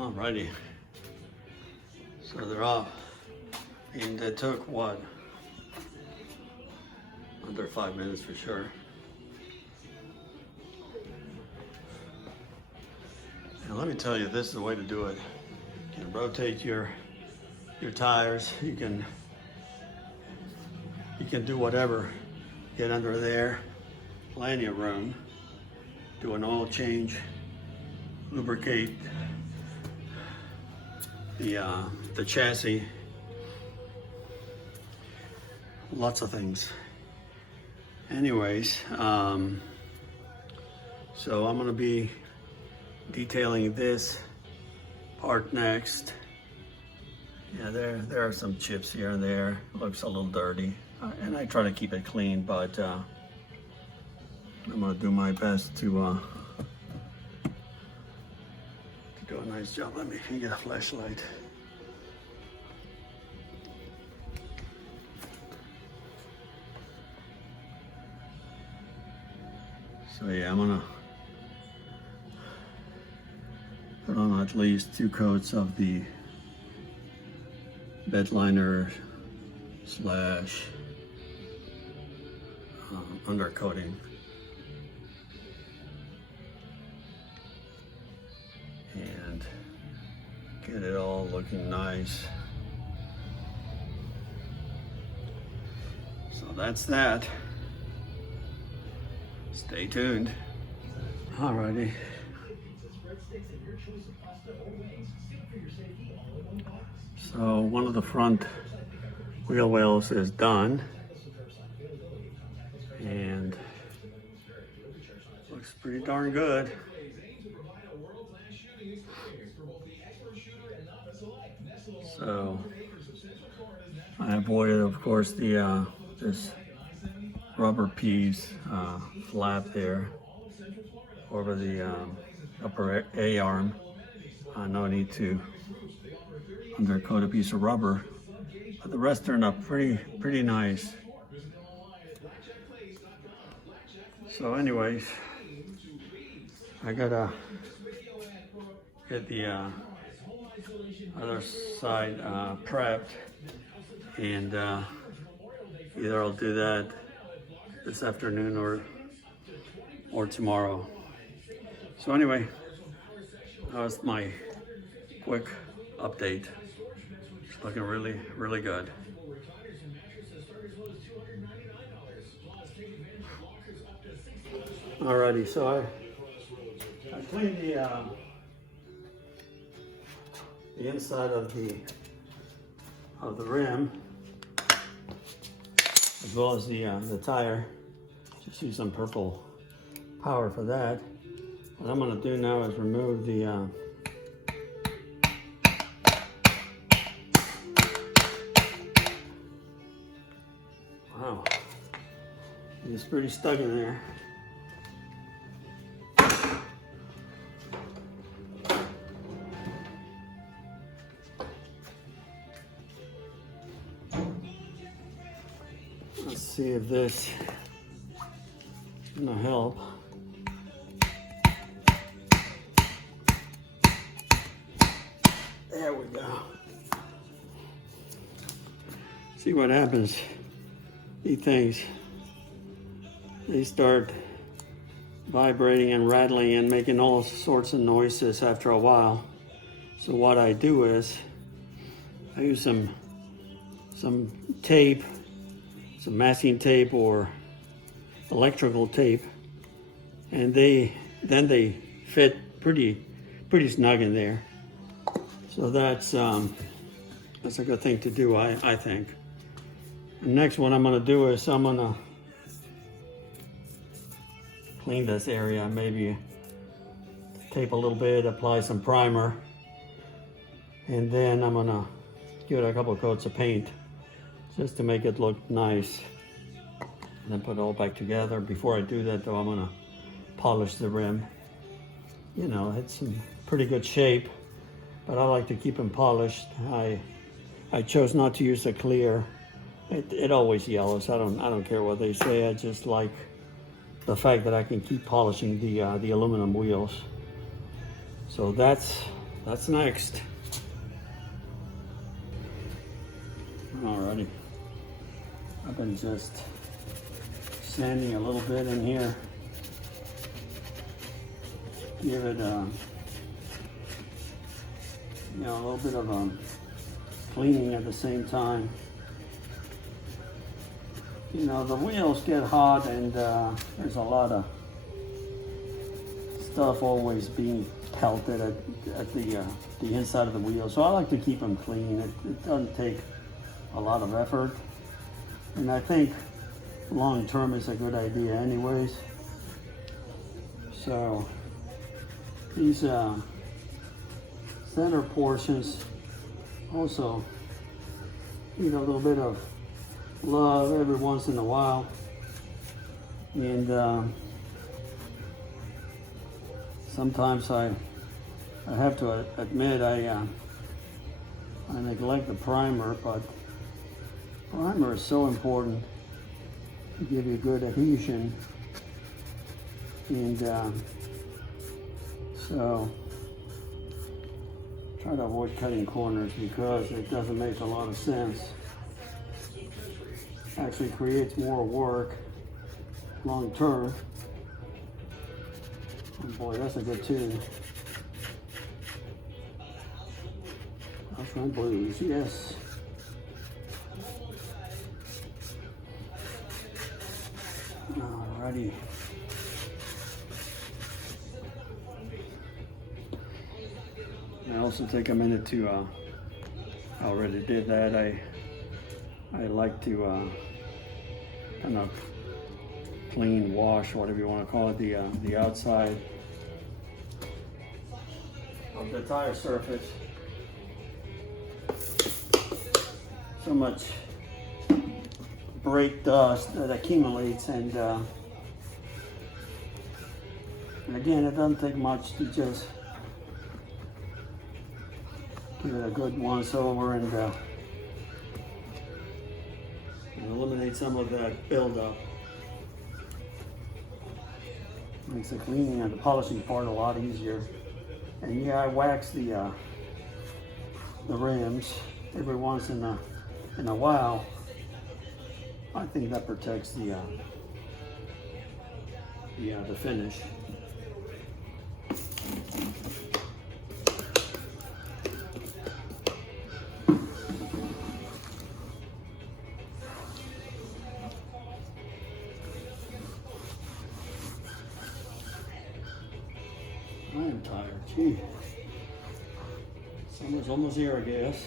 Alrighty, so they're off, and it took what, under 5 minutes for sure. And let me tell you, this is the way to do it. You can rotate your tires. You can do whatever. Get under there, plenty of room. Do an oil change, lubricate the chassis. Lots of things. Anyways, so I'm gonna be detailing this part next. Yeah, there are some chips here and there. Looks a little dirty, and I try to keep it clean, but I'm gonna do my best to do a nice job. Let me get a flashlight. So yeah, I'm gonna put on at least 2 coats of the bed liner slash undercoating. And get it all looking nice. So that's that. Stay tuned. Alrighty. So one of the front wheel wells is done, and looks pretty darn good. So I avoided, of course, the this rubber piece flap there over the upper A-arm. No need to undercoat a piece of rubber, but the rest turned up pretty nice. So anyways, I gotta get the other side prepped, and either I'll do that this afternoon or tomorrow. So anyway, that was my quick update. It's looking really good. Alrighty, so I cleaned the inside of the rim, as well as the tire. Just use some purple power for that. What I'm going to do now is remove the wow, it's pretty stuck in there. Let's see if this is going to help. There we go. See what happens. These things, they start vibrating and rattling and making all sorts of noises after a while. So what I do is I use some tape, some masking tape or electrical tape, and then they fit pretty snug in there. So that's a good thing to do, I think. The next one I'm gonna do is I'm gonna clean this area, maybe tape a little bit, apply some primer, and then I'm gonna give it a couple of coats of paint just to make it look nice. And then put it all back together. Before I do that though, I'm gonna polish the rim. You know, it's in pretty good shape, but I like to keep them polished. I chose not to use a clear. It always yellows. I don't care what they say. I just like the fact that I can keep polishing the aluminum wheels. So that's that's next. Alrighty. I've been just sanding a little bit in here. Give it a little bit of cleaning at the same time. You know, the wheels get hot and there's a lot of stuff always being pelted at the inside of the wheel. So I like to keep them clean. It doesn't take a lot of effort. And I think long term is a good idea anyways. So these center portions also need a little bit of love every once in a while. And sometimes I have to admit I neglect the primer, but primer is so important to give you good adhesion. And so try to avoid cutting corners because it doesn't make a lot of sense. Actually creates more work long term. Oh boy, that's a good tune. Front blues, yes. Alrighty. I also take a minute to, I already did that. I like to kind of clean, wash, whatever you want to call it, the outside of the tire surface. So much brake dust that accumulates, and again, it doesn't take much to just give it a good once over and eliminate some of that buildup. Makes the cleaning and the polishing part a lot easier. And yeah, I wax the rims every once in a while. I think that protects the finish. I am tired. Gee. Summer's almost here, I guess.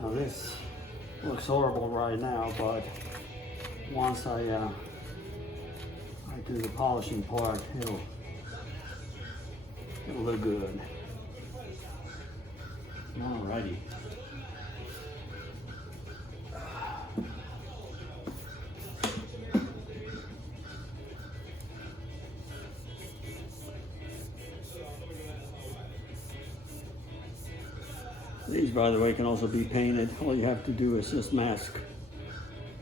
Now this looks horrible right now, but once I do the polishing part, it'll look good. Alrighty. These, by the way, can also be painted. All you have to do is just mask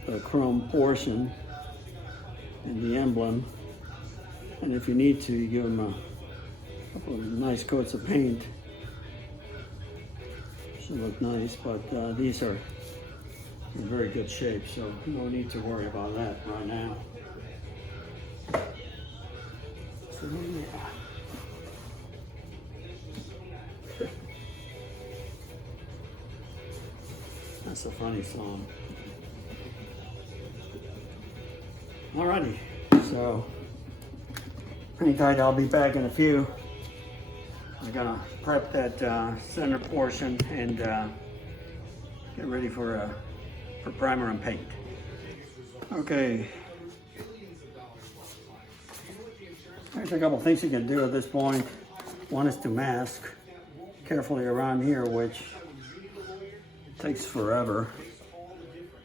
the chrome portion and the emblem. And if you need to, you give them a couple of nice coats of paint. Should look nice, but these are in very good shape, so no need to worry about that right now. So, yeah. That's a funny song. Alrighty, so hang tight, I'll be back in a few. I'm gonna prep that center portion and get ready for primer and paint. Okay. There's a couple things you can do at this point. One is to mask carefully around here, which takes forever.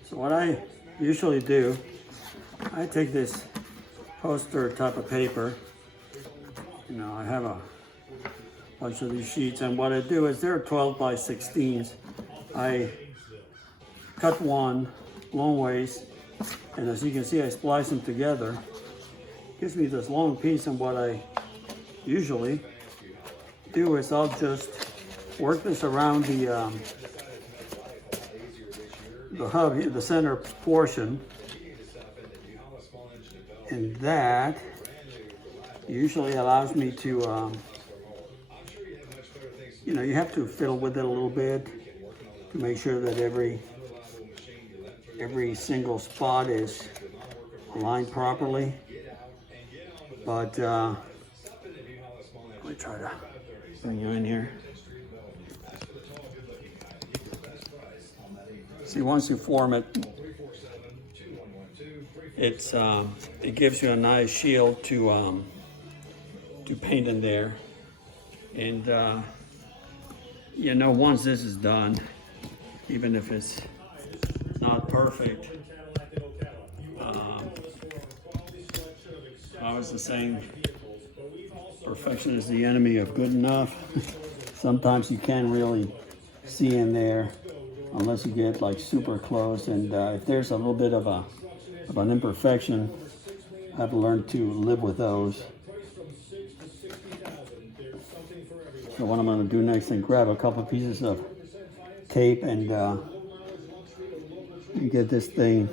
So what I usually do, I take this poster type of paper. You know, I have a bunch of these sheets, and what I do is they're 12 by 16s. I cut one long ways, and as you can see, I splice them together, gives me this long piece, and what I usually do is I'll just work this around the hub here, the center portion, and that usually allows me to, you know, you have to fiddle with it a little bit to make sure that every single spot is aligned properly. But let me try to bring you in here. See, once you form it, it gives you a nice shield to paint in there. And you know, once this is done, even if it's not perfect, I was the saying, perfection is the enemy of good enough. Sometimes you can't really see in there unless you get like super close, and if there's a little bit of an imperfection, I've learned to live with those. So what I'm going to do next is grab a couple pieces of tape and get this thing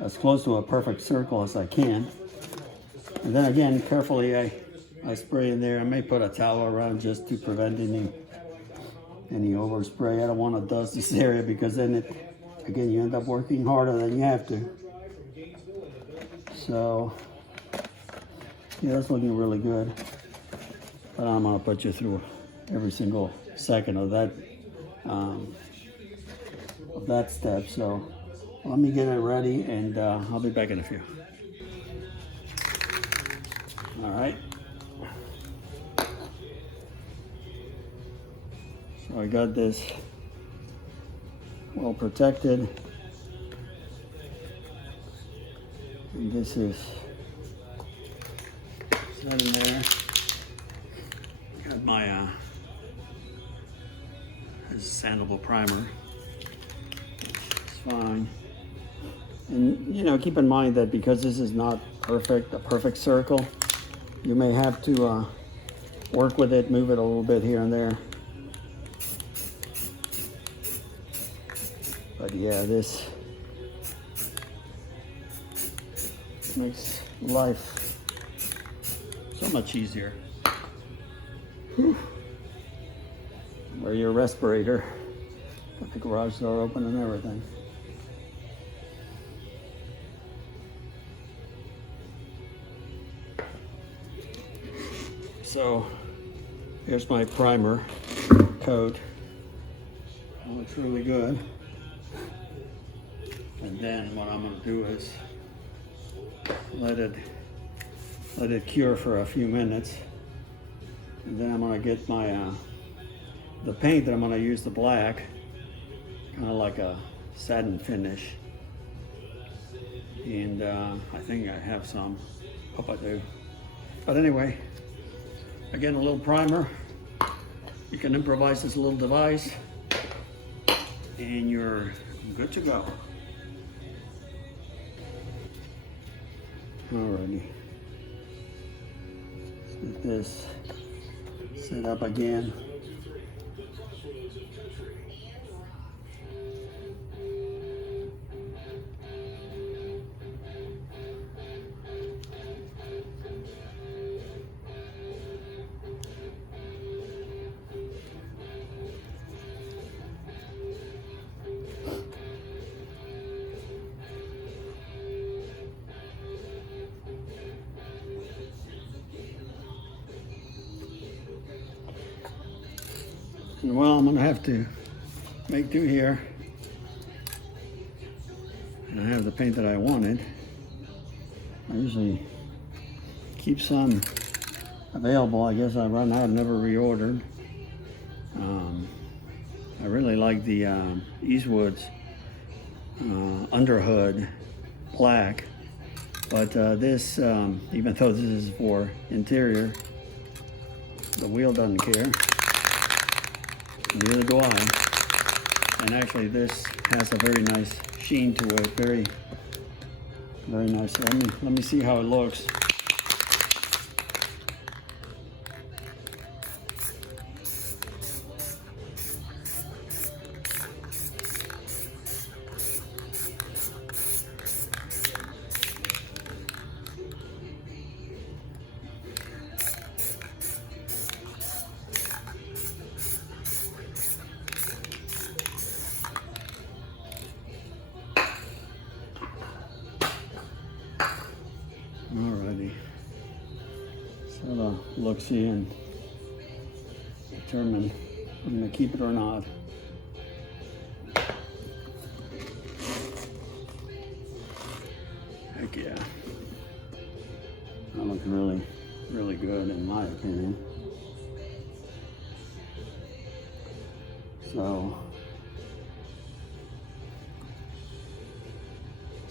as close to a perfect circle as I can. And then again, carefully I spray in there. I may put a towel around just to prevent any overspray. I don't want to dust this area, because then again, you end up working harder than you have to. So yeah, that's looking really good. But I'm gonna put you through every single second of that step. So let me get it ready, and I'll be back in a few. All right. So I got this well protected, and this is set in there. Got my this sandable primer. It's fine. And you know, keep in mind that because this is not a perfect circle, you may have to work with it, move it a little bit here and there. But yeah, this makes life so much easier. Whew. Wear your respirator, got the garage door open and everything. So here's my primer coat. It looks really good. And then what I'm going to do is let it cure for a few minutes. And then I'm going to get my the paint that I'm going to use, the black, kind of like a satin finish. And I think I have some. Hope I do. But anyway, again, a little primer. You can improvise this little device, and you're good to go. Alrighty. Let's get this set up again. And well, I'm gonna have to make do here. And I have the paint that I wanted. I usually keep some available. I guess I run out and never reordered. I really like the Eastwood's underhood black, but this, even though this is for interior, the wheel doesn't care. Neither do I. And actually this has a very nice sheen to it, very Very nice. Let me see how it looks. Alrighty. So the look-see and determine if I'm going to keep it or not. Heck yeah. That looks really, really good in my opinion. So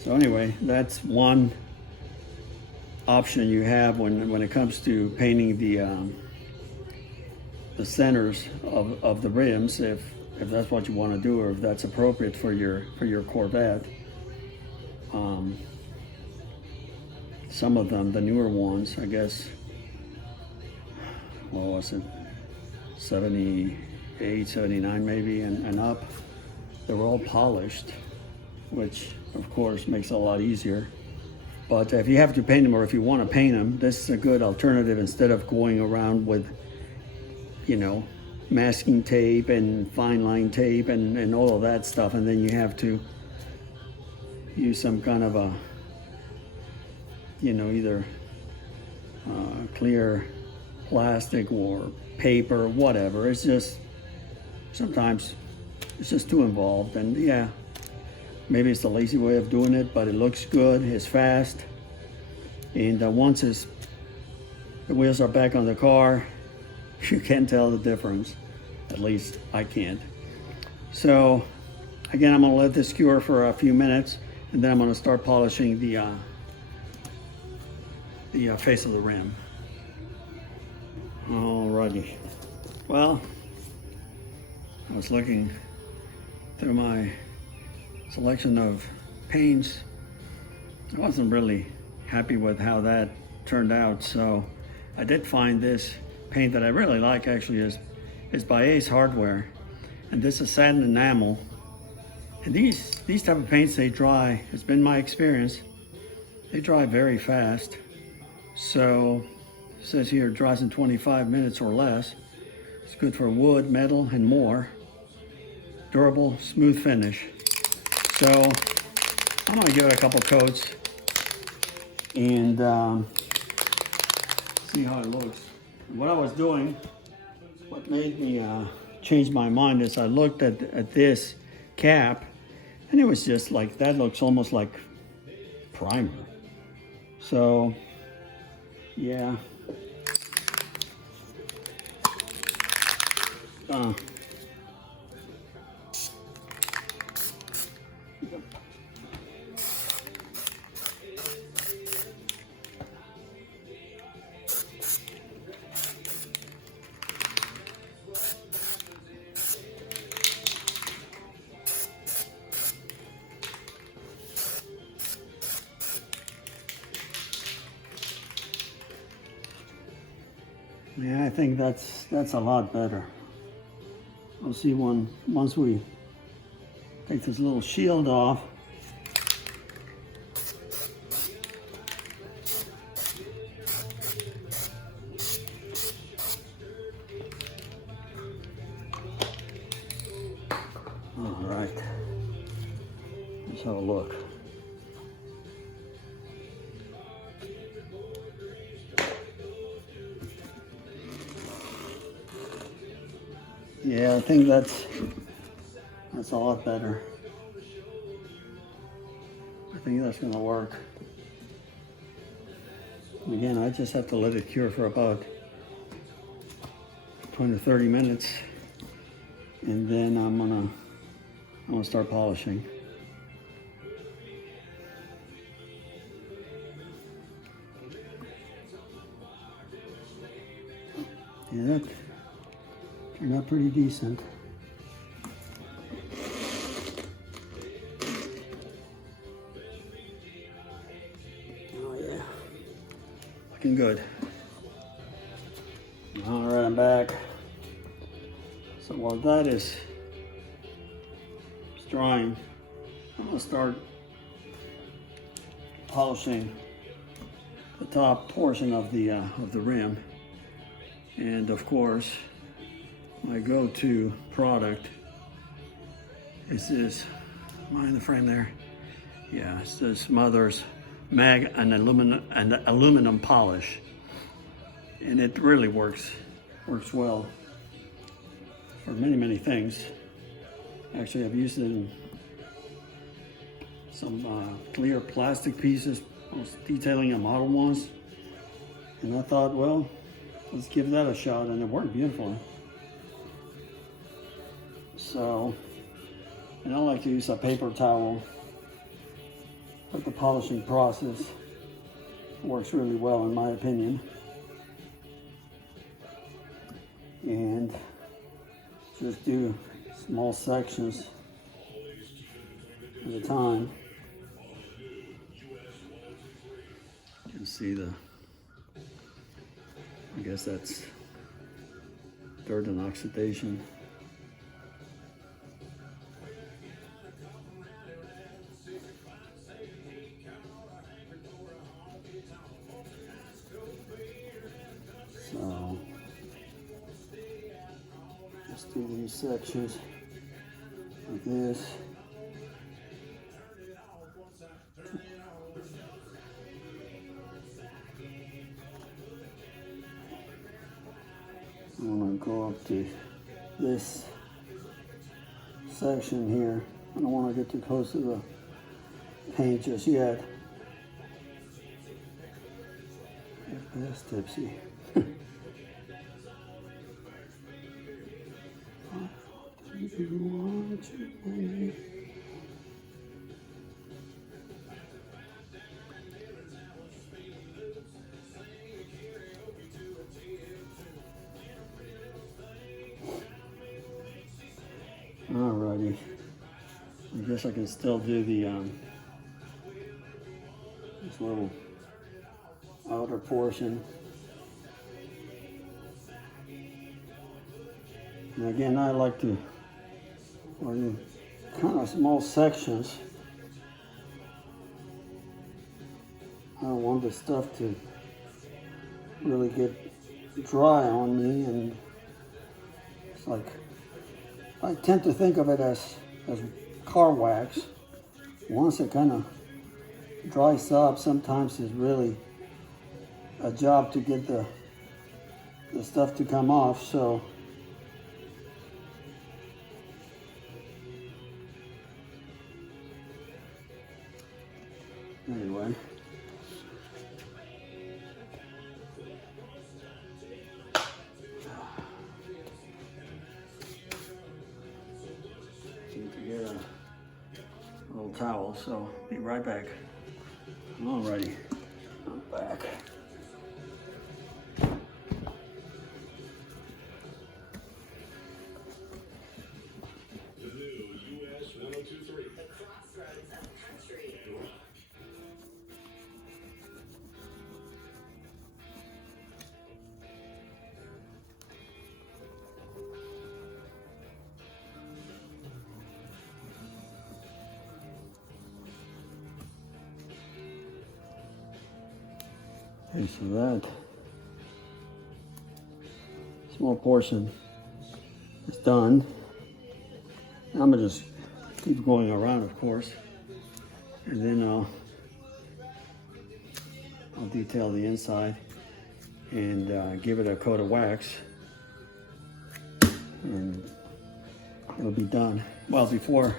anyway, that's one option you have when it comes to painting the centers of the rims, if that's what you want to do, or if that's appropriate for your Corvette. Some of them, the newer ones, I guess, what was it, 78, 79 maybe, and up, they were all polished, which of course makes it a lot easier. But if you have to paint them, or if you want to paint them, this is a good alternative instead of going around with, you know, masking tape and fine line tape and all of that stuff, and then you have to use some kind of a, you know, either clear plastic or paper, whatever. It's just, sometimes it's just too involved. And yeah, maybe it's the lazy way of doing it, but it looks good, it's fast. And once the wheels are back on the car, you can't tell the difference. At least I can't. So again, I'm gonna let this cure for a few minutes, and then I'm gonna start polishing the face of the rim. Alrighty. Well, I was looking through my selection of paints. I wasn't really happy with how that turned out, so I did find this paint that I really like. Actually is by Ace Hardware, and this is satin enamel. And these type of paints, they dry, it's been my experience, they dry very fast. So it says here it dries in 25 minutes or less. It's good for wood, metal, and more. Durable, smooth finish. So I'm gonna give it a couple coats and see how it looks. What I was doing, what made me change my mind, is I looked at this cap, and it was just like, that looks almost like primer. So yeah. Yeah, I think that's a lot better. We'll see once we take this little shield off. All right, let's have a look. Yeah, I think that's a lot better. I think that's gonna work. Again, I just have to let it cure for about 20 to 30 minutes, and then I'm gonna start polishing. Yeah, that turned out pretty decent. looking good. All right, I'm back. So while that is drying, I'm gonna start polishing the top portion of the rim. And of course, my go-to product is this. Am I in the frame there? Yeah, it's this Mother's mag and aluminum polish, and it really works well for many things. Actually, I've used it in some clear plastic pieces. I was detailing a model once, and I thought, well, let's give that a shot, and it worked beautifully. So, and I like to use a paper towel, but the polishing process works really well in my opinion. And just do small sections at a time. You can see I guess that's dirt and oxidation. So just do these sections like this. I'm going to go up to this section here. I don't want to get too close to the paint just yet. That's tipsy. Alrighty, I guess I can still do the this little outer portion. And again, I like to do kind of small sections. I don't want the stuff to really get dry on me, and it's like I tend to think of it as car wax. Once it kind of dries up, sometimes it's really a job to get the stuff to come off. So anyway, need to get a little towel, so be right back. Alrighty, I'm back. Okay, so that small portion is done. I'm gonna just keep going around, of course, and then I'll detail the inside and give it a coat of wax, and it'll be done. Well, before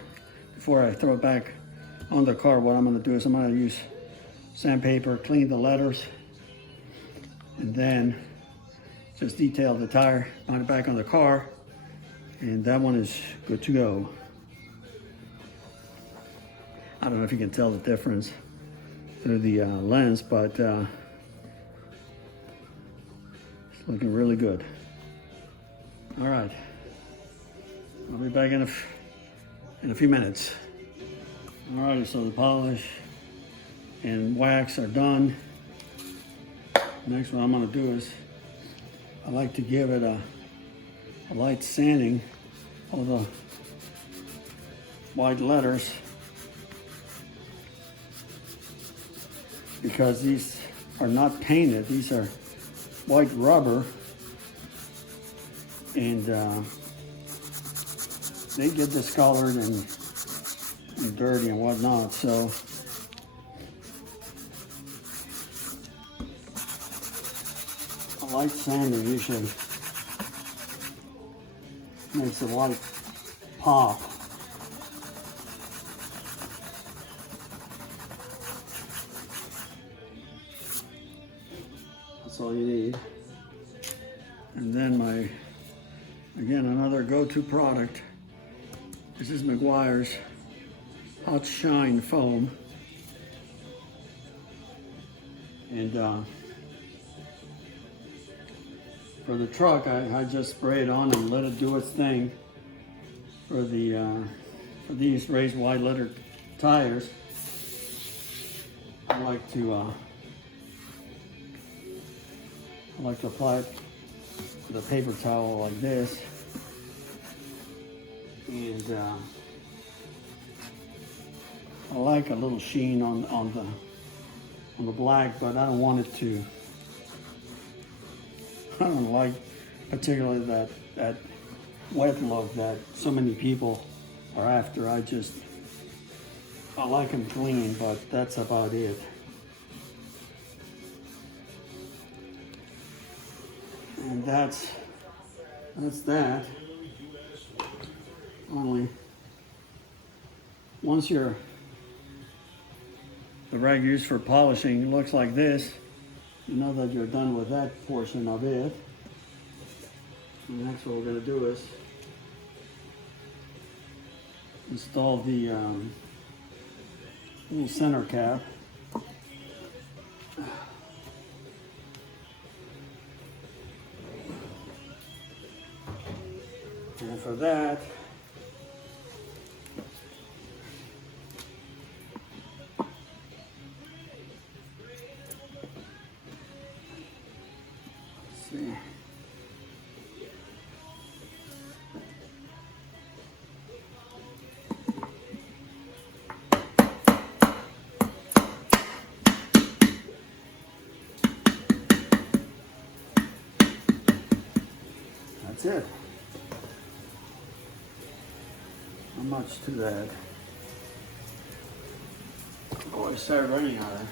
I throw it back on the car, what I'm gonna do is I'm gonna use sandpaper, clean the letters, and then just detail the tire, mount it back on the car, and that one is good to go. I don't know if you can tell the difference through the lens, but it's looking really good. All right, I'll be back in a few minutes. All right, so the polish and wax are done. Next one I'm gonna do is, I like to give it a light sanding of the white letters, because these are not painted, these are white rubber, and they get discolored and dirty and whatnot. So a light sanding usually makes the light pop. That's all you need. And then again, another go-to product. This is Meguiar's Hot Shine Foam. And for the truck, I just spray it on and let it do its thing. For these raised wide letter tires, I like to apply it with a paper towel like this, and I like a little sheen on the black, but I don't want it to. I don't like particularly that wet look that so many people are after. I like them clean, but that's about it. And that's that. Only once the rag used for polishing looks like this, you know that you're done with that portion of it. And next what we're going to do is install the little center cap. And for that, let's see. That's it. Not much to that. Oh, it started raining on it.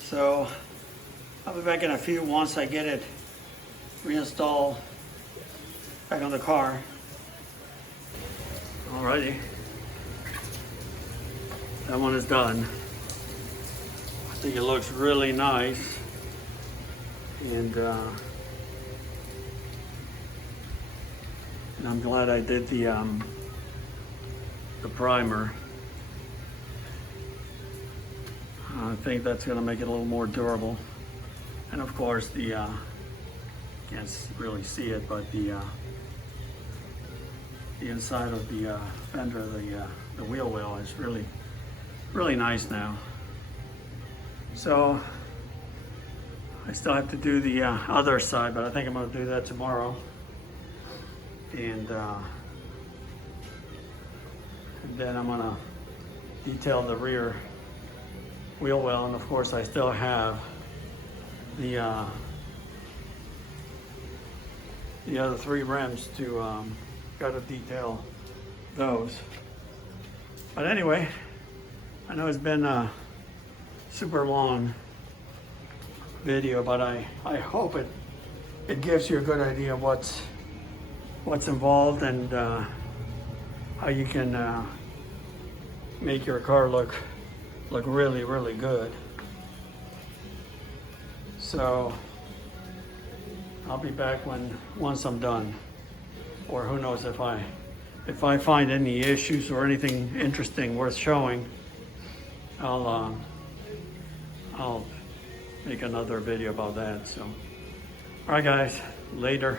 So I'll be back in a few once I get it reinstalled back on the car. Alrighty. That one is done. I think it looks really nice. And I'm glad I did the primer. I think that's going to make it a little more durable. And of course, can't really see it, but the inside of the fender, the wheel well is really nice now. So I still have to do the other side, but I think I'm going to do that tomorrow. And then I'm gonna detail the rear wheel well, and of course I still have the other 3 rims to gotta detail those. But anyway, I know it's been a super long video, but I hope it gives you a good idea of what's involved and how you can make your car look really good. So I'll be back once I'm done, or who knows, if I find any issues or anything interesting worth showing, I'll make another video about that. So all right guys, later.